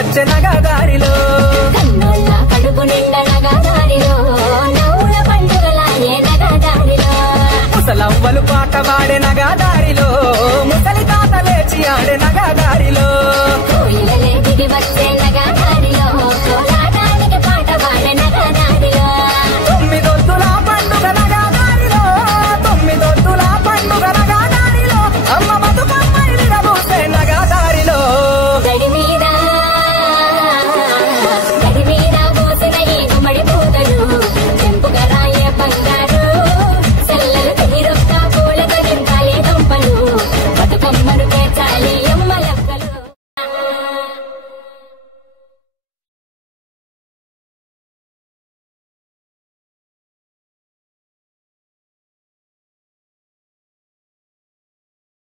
వచ్చే నగదారిలో కన్నుల కడుపు నిండా నగదారిలో నవ్వుల పండుగలాయే నగదారిలో ముసలవ్వలు పాట పాడే నగదారిలో ముసలి తాత లేచి ఆడే నగదారిలో కోయిలలే దిగి వచ్చే నగదారిలో